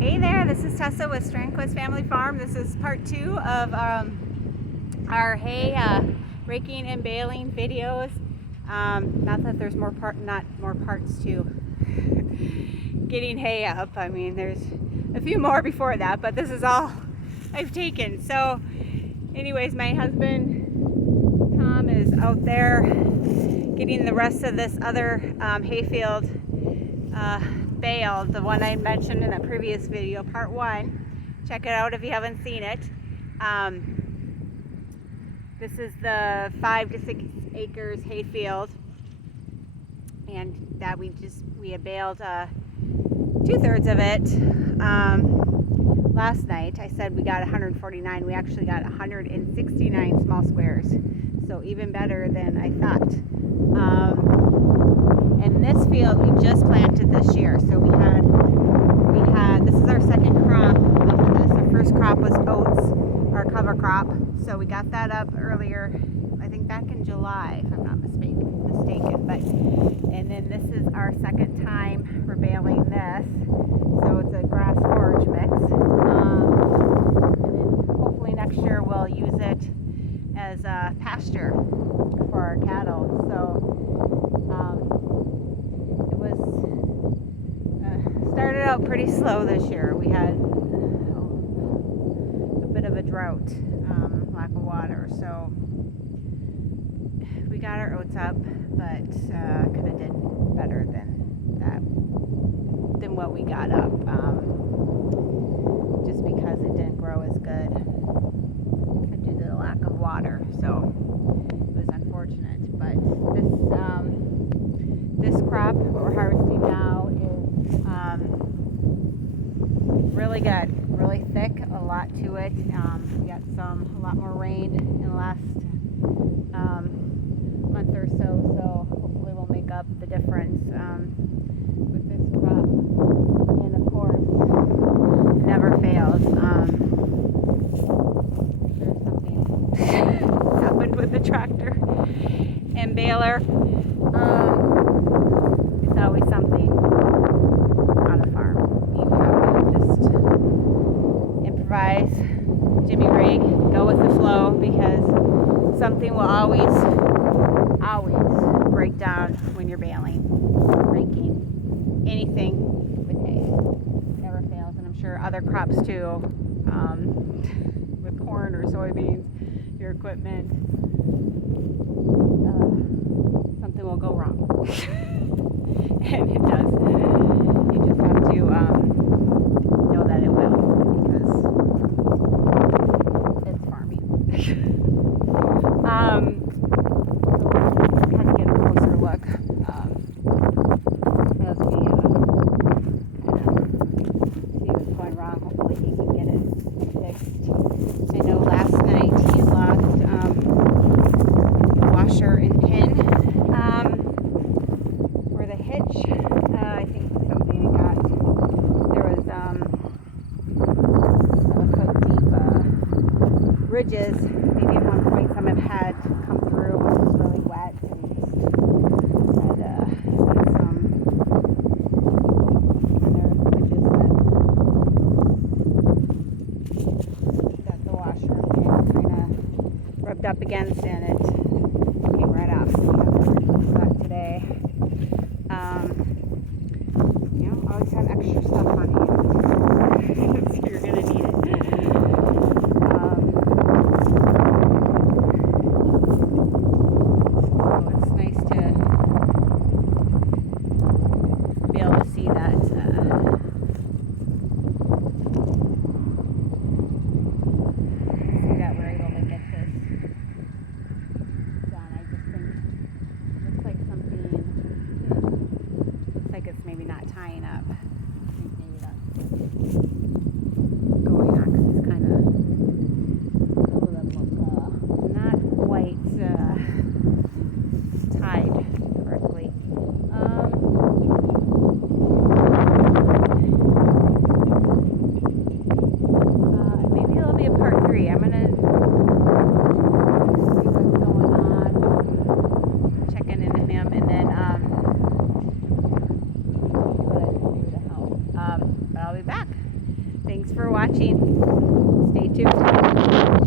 Hey there, this is Tessa with Strandquist Family Farm. This is part 2 of our hay raking and baling videos. Not that there's not more parts to getting hay up. I mean, there's a few more before that, but this is all I've taken. So anyways, my husband Tom is out there getting the rest of this other hayfield baled, the one I mentioned in a previous video, part 1. Check it out if you haven't seen it. This is the 5 to 6 acres hayfield, and that we had baled 2/3 of it last night. I said we got 149. We actually got 169 small squares, so even better than I thought. And this field we just planted this year, so we had this is our second crop off of this. Our first crop was oats, our cover crop, so we got that up earlier, I think back in July, if I'm not mistaken. But and then this is our second time we're baling this, so it's a grass forage mix. And then hopefully next year we'll use it as a pasture for our cattle. So started out pretty slow this year. We had a bit of a drought, lack of water, so we got our oats up, but could have did better than what we got up, just because it didn't grow as good due to the lack of water. So it was unfortunate. But this crop what we're harvesting now is really good, really thick, a lot to it. We got a lot more rain in the last month or so, so hopefully we'll make up the difference with this crop. And of course, it never fails. There's something happened with the tractor and baler. It's always something on the farm. You have to just improvise, jimmy rig, go with the flow, because something will always break down when you're baling, raking, anything with hay. Never fails, and I'm sure other crops too, with corn or soybeans, your equipment, something will go wrong. And it does. You just have to know that it will, because it's farming. So kind of get a closer look as we see what's going wrong. Hopefully he can get it fixed. I know last night he lost the washer and pin for the hitch. I think something he got. There was a foot deep ridges. Maybe at one point some had come through. It was really wet, and he just had some other ridges that the washer and pin kind of rubbed up against, and it came right off. So that today. Always have extra stuff on hand. So you're gonna need it. So it's nice to be able to see that. We're able to get this done. I just think it looks like looks like it's maybe not tying up. I think maybe that's going on, because it's kind of not quite tied correctly. Maybe it'll be a part 3. I'm gonna see what's going on, checking into him, and then see what I can do to help. But I'll be back. Thanks for watching. Stay tuned.